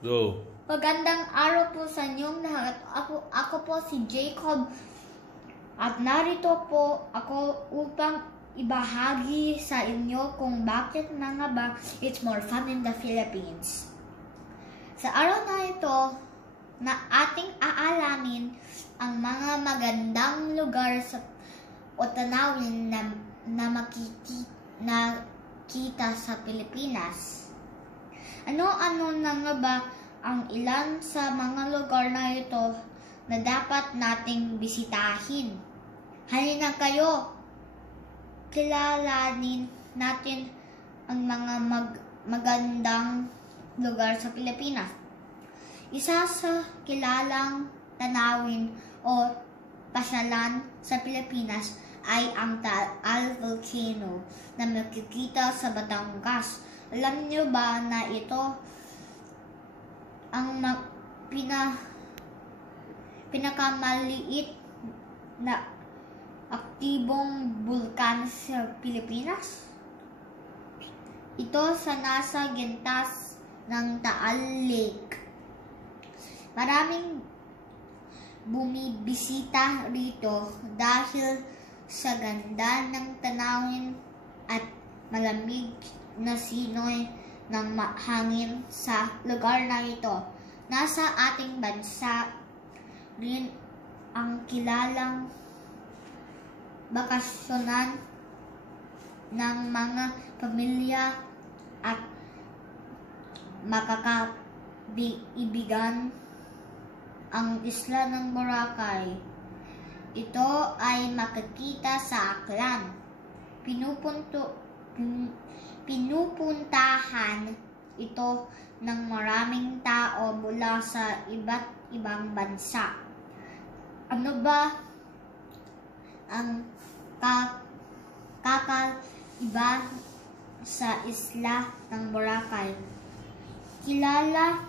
Go. Magandang araw po sa inyong lahat. Ako po si Jacob at narito po ako upang ibahagi sa inyo kung bakit na nga ba it's more fun in the Philippines. Sa araw na ito, na ating aalamin ang mga magandang lugar o tanawin na makikita sa Pilipinas. Ano-ano na nga ba ang ilan sa mga lugar na ito na dapat nating bisitahin? Halina kayo! Kilalanin natin ang mga magandang lugar sa Pilipinas. Isa sa kilalang tanawin o pasyalan sa Pilipinas ay ang Taal Volcano na makikita sa Batangas. Alam niyo ba na ito ang pinakamaliit na aktibong bulkan sa Pilipinas? Ito sa nasa gintas ng Taal Lake. Maraming bumibisita rito dahil sa ganda ng tanawin at malamig na simoy ng hangin sa lugar na ito. Nasa ating bansa rin ang kilalang bakasyonan ng mga pamilya at makakaibigan, ang isla ng Boracay. Ito ay makikita sa Aklan. Pinupuntahan ito ng maraming tao mula sa iba't ibang bansa. Ano ba ang kakaiba sa isla ng Boracay? Kilala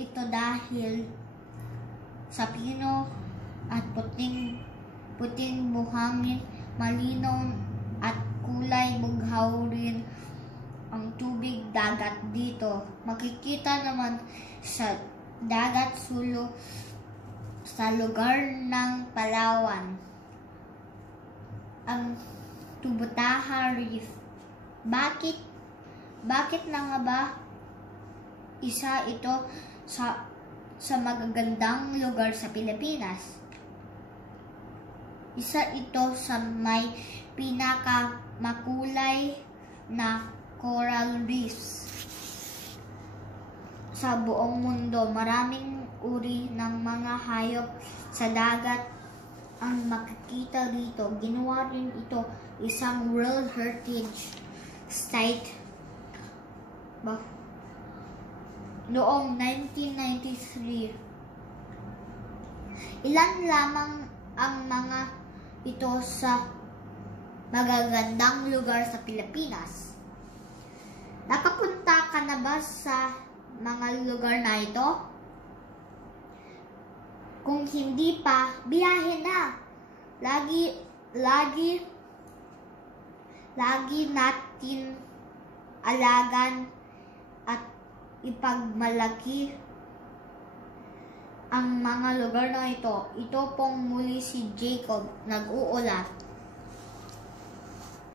ito dahil sa pino at puting buhangin, malinaw at kulay bughaw rin ang tubig dagat dito. Makikita naman sa dagat sulok sa lugar ng Palawan ang Tubataha Reef. Bakit na nga ba isa ito sa magagandang lugar sa Pilipinas? Isa ito sa may pinakamakulay na coral reefs sa buong mundo. Maraming uri ng mga hayop sa dagat ang makikita dito. Ginawa rin ito isang World Heritage Site noong 1993. Ilan lamang ang mga ito sa magagandang lugar sa Pilipinas. Nakapunta ka na ba sa mga lugar na ito? Kung hindi pa, biyahe na. Lagi natin alagan at ipagmalaki ang mga lugar na ito. Ito pong muli si Jacob, nag-uulat.